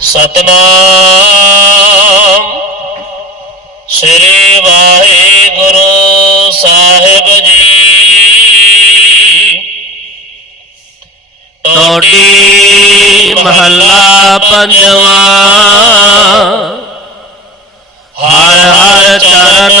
ਸਤਨਾਮ। ਸ੍ਰੀ ਵਾਹਿਗੁਰੂ ਸਾਹਿਬ ਜੀ। ਟੋਟੀ ਮਹੱਲਾ ਪੰਜਵਾ। ਹਰ ਹਰ ਚਰਨ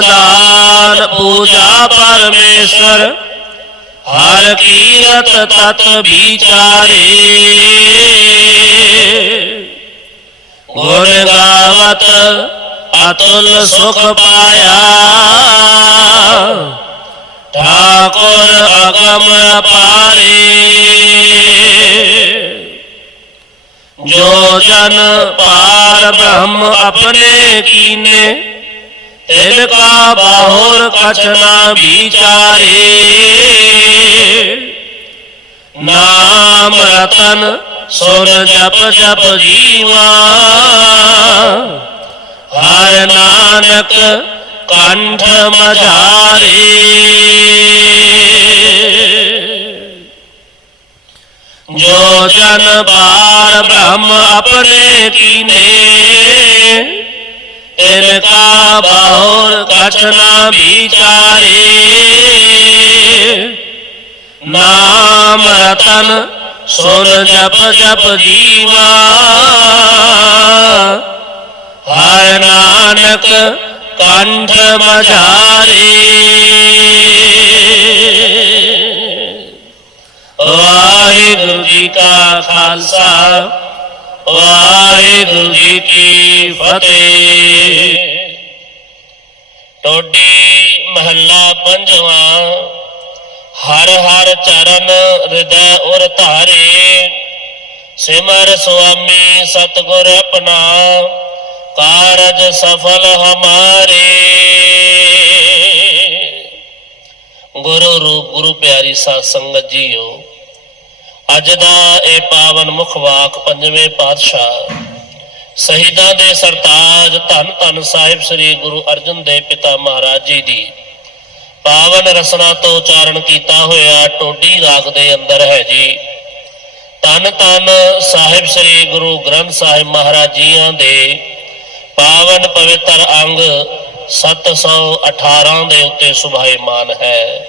ਦਾਨ ਪੂਜਾ ਪਰਮੇਸ਼ਰ। ਹਰ ਕੀਰਤ ਤਤ ਵਿਚਾਰੇ। ਗੁਣ ਗਾਵਤ ਅਤੁਲ ਸੁਖ ਪਾਇਆ। ਠਾਕੁਰ ਅਗਮ ਪਾਰੇ ਜੋ ਜਨ ਪਾਰ ਬ੍ਰਹਮ ਆਪਣੇ ਕੀਨੇ ਤਿਲ ਕਾ ਬਾਹੁਰ ਕਛਨਾ ਵਿਚਾਰੇ। ਨਾਮ ਰਤਨ ਸੁਨ ਜਪ ਜਪ ਜੀਵਾ। ਹਰ ਨਾਨਕ ਕੰਠ ਮਝਾਰੇ। ਜੋ ਜਨ ਪਾਰ ਬ੍ਰਹਮ ਆਪਣੇ ਕੀਨੇ। ਤਿਨ ਕਾ ਬਾਹੁਰ ਕਛਨਾ ਵਿਚਾਰੇ। ਨਾਮ ਰਤਨ ਸੁਨ ਜਪ ਜਪ ਜੀਵਾ। ਹਰ ਨਾਨਕ ਕੰਠ ਮਝਾਰੇ। ਵਾਹਿਗੁਰੂ ਜੀ ਕਾ ਖਾਲਸਾ। ਵਾਹਿਗੁਰੂ ਜੀ ਕੀ ਫਤਿਹ। ਟੋਡੀ ਮਹੱਲਾ ਪੰਜਵਾਂ, ਹਰ ਹਰ ਚਰਨ ਹਿਰਦੈ ਉਰ ਧਾਰੇ, ਸਿਮਰ ਸੁਆਮੀ ਸਤਿਗੁਰ ਆਪਣਾ, ਕਾਰਜ ਸਫਲ ਹਮਾਰੇ। ਗੁਰੂ ਰੂਪ, ਗੁਰੂ ਪਿਆਰੀ ਸਾਧ ਸੰਗਤ ਜੀਓ ਅੱਜ ਦਾ ਇਹ ਪਾਵਨ ਮੁਖ ਵਾਕ ਪੰਜਵੇਂ ਪਾਤਸ਼ਾਹ। ਸ਼ਹੀਦਾਂ ਦੇ ਸਰਤਾਜ ਧੰਨ ਧੰਨ ਸਾਹਿਬ ਸ੍ਰੀ ਗੁਰੂ ਅਰਜਨ ਦੇਵ ਪਿਤਾ ਮਹਾਰਾਜ ਜੀ ਦੀ। ਪਾਵਨ ਰਸਨਾ ਤੋਂ ਉਚਾਰਨ ਕੀਤਾ ਹੋਇਆ ਟੋਡੀ ਰਾਗ ਦੇ ਅੰਦਰ ਹੈ ਜੀ। ਧੰਨ ਧੰਨ ਸਾਹਿਬ ਸ੍ਰੀ ਗੁਰੂ ਗ੍ਰੰਥ ਸਾਹਿਬ ਮਹਾਰਾਜ ਜੀਆਂ ਦੇ ਪਾਵਨ ਪਵਿੱਤਰ ਅੰਗ 718 ਦੇ ਉੱਤੇ ਸੁਭਾਏਮਾਨ ਹੈ।